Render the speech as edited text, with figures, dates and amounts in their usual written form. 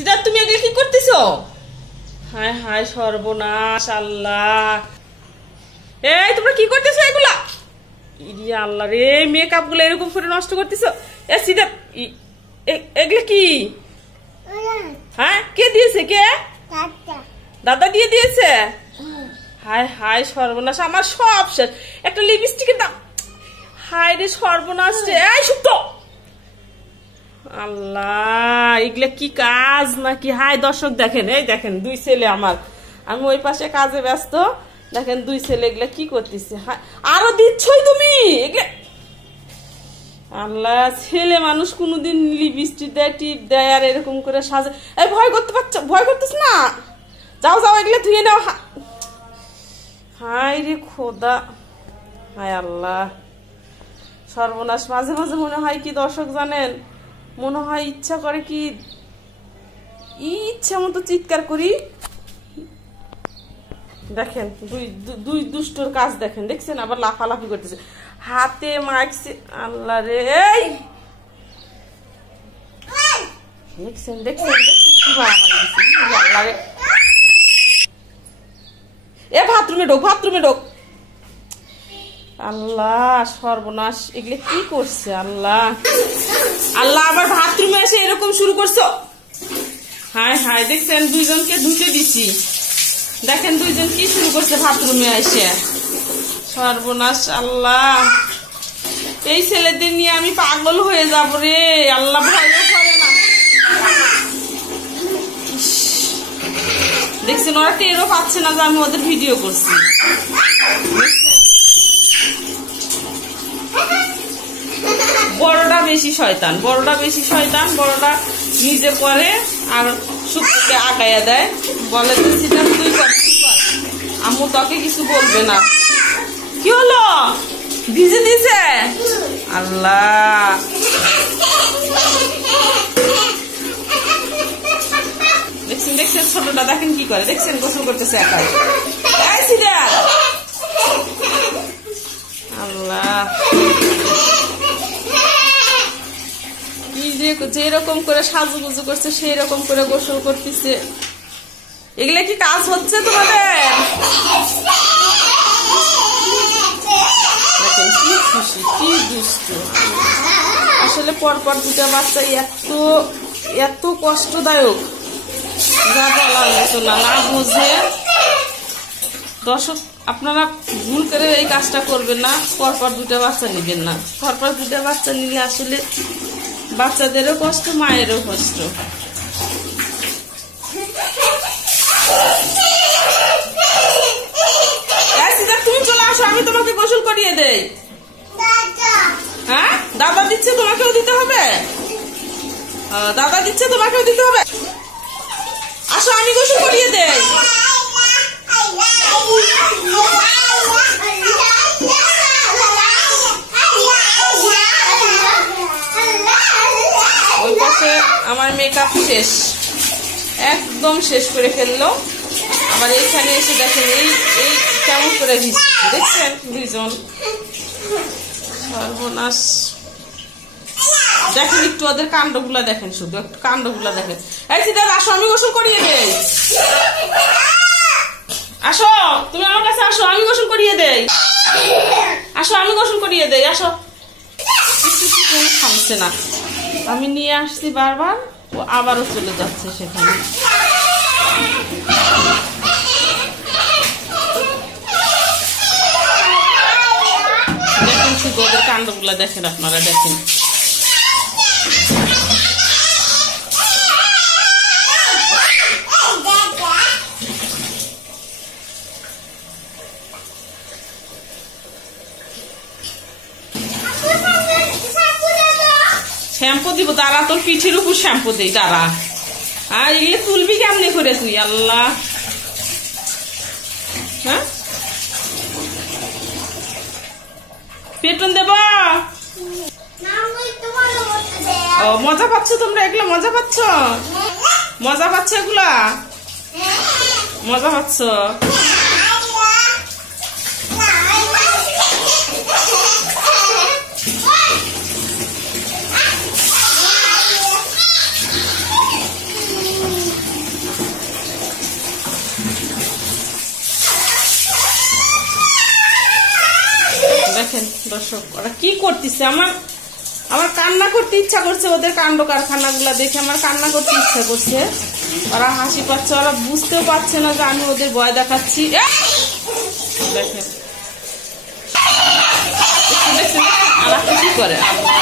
সিদ্ধার্থ, তুমি এগুলো কি করতেছো? হায় হায় সর্বনাশ আল্লাহ! এই তোমরা কি করতেছো এগুলা? ইরি আল্লাহ রে, মেকআপ গুলো এরকম করে নষ্ট করতেছো। এ সিদ্ধার্থ, এগুলো কি? হ্যাঁ, কে দিয়েছে? কে? দাদা দিয়ে দিয়েছে। হায় হায় সর্বনাশ, আমার সব শেষ। একটা লিপস্টিকের দাম, হায় রে সর্বনাশ রে। এই সুপ্ত আল্লাহ, এগুলা কি কাজ নাকি? হায় দর্শক দেখেন, এই দেখেন দুই ছেলে আমার, আমি ওই পাশে কাজে ব্যস্ত, দেখেন দুই ছেলে এগুলা কি করতেছে। আরো দিচ্ছই তুমি এগুলা? আল্লাহ, ছেলে মানুষ কোনোদিন লিপস্টিক দেয়, টিপ দেয় আর এরকম করে সাজে? এই ভয় করতে পারছ? ভয় করতেছ না? যাও যাও, এগুলা ধুয়ে নাও। হায় রে খোদা, হায় আল্লাহ সর্বনাশ। মাঝে মাঝে মনে হয় কি দর্শক জানেন, মনে হয় ইচ্ছা করে কি ইচ্ছা মতো চিৎকার করি। দেখেন দুই দুষ্টর কাজ দেখেন, দেখছেন? আবার লাফালাফি করতেছে, হাতে মারছে। আল্লাহ রে, এই দেখছেন দেখছেন দেখছেন কিভাবে আমার দিচ্ছে। আল্লাহ রে, এ বাথরুমে ঢোক, বাথরুমে ঢোক। আল্লাহ সর্বনাশ, এগুলো কি করছে? আল্লাহ আল্লাহ, আবার বাথরুমে এসে এরকম শুরু করছো। হায় হায়, দেখছেন দুইজনকে ধুতে দিছি, দেখেন দুইজন কি শুরু করছে বাথরুমে এসে। সর্বনাশ আল্লাহ, এই ছেলেদের নিয়ে আমি পাগল হয়ে যাব রে আল্লাহ। ভয়ও করে না, দেখছেন ওরা টেরও পাচ্ছে না যে আমি ওদের ভিডিও করছি। বড়টা বেশি শয়তান, বড়টা বেশি শয়তান, বড়টা নিজে করে আর শুক্রকে আগাইয়া দেয়, বলে তো সেটা তুই কর তুই কর, আম্মু তোকে কিছু বলবে না। কি হলো? ভিজে দিছে? আল্লাহ, দেখছেন দেখছেন ছোটটা দেখেন কি করে, দেখছেন গোসল করতেছে একাই। আল্লাহ, কি যেরকম করে সাজুগুজু করছে সেই রকম করে গোসল করতেছে। এগুলা কি কাজ হচ্ছে তোমাদের? দেখেন কি খুশি, কি দুষ্ট। আসলে পরপর দুটা বাচ্চা এত এত কষ্টদায়ক, যা বলার মতো না। না বুঝে দর্শক আপনারা ভুল করে এই কাজটা করবেন না, পরপর দুটা বাচ্চা নিবেন না। পরপর দুটা বাচ্চা নিলে আসলে বাচ্চাদেরও কষ্ট, মায়েরও কষ্ট। তুমি চলে আসো, আমি তোমাকে গোসল করিয়ে দেই। হ্যাঁ, দাদা দিচ্ছে, তোমাকেও দিতে হবে। দাদা দিচ্ছে, তোমাকেও দিতে হবে। আসো, আমি গোসল করিয়ে দেই। ওই পাশে আমার মেকআপ শেষ, একদম শেষ করে ফেললো। আবার এইখানে এসে দেখেন এই এই কেমন করে ভিজছে, দেখছেন দুইজন। সর্বনাশ, দেখেন একটু ওদের কাণ্ডগুলা দেখেন, শুধু একটু কাণ্ডগুলা দেখেন। এই সিদ্ধার্থ আসো, আমি গোসল করিয়ে দেই। আসো, তুমি আমার কাছে আসো, আমি গোসল করিয়ে দেই। আসো, আমি গোসল করিয়ে দেই। আসো, কিছু থামছে না, আমি নিয়ে আসছি বারবার, ও আবারও চলে যাচ্ছে সেখানে। দেখেন শুধু ওদের কাণ্ডগুলা দেখেন, আপনারা দেখেন। শ্যাম্পু দিব, দাঁড়া, তোর পিঠের উপর শ্যাম্পু দেই, দাঁড়া। আর এগুলো তুলবি কেমনে করে তুই? আল্লাহ, হ্যাঁ পেটন দেব। ও মজা পাচ্ছ তোমরা? এগুলো মজা পাচ্ছ? মজা পাচ্ছ? এগুলা মজা পাচ্ছ? দেখেন দর্শক ওরা কি করতেছে, আমার কান্না করতে ইচ্ছা করছে, ওদের কাণ্ড কারখানা গুলা দেখে আমার কান্না করতে ইচ্ছা করছে। ওরা হাসি পাচ্ছে, ওরা বুঝতেও পারছে না যে আমি ওদের ভয় দেখাচ্ছি। দেখেন কি করে আল্লাহ।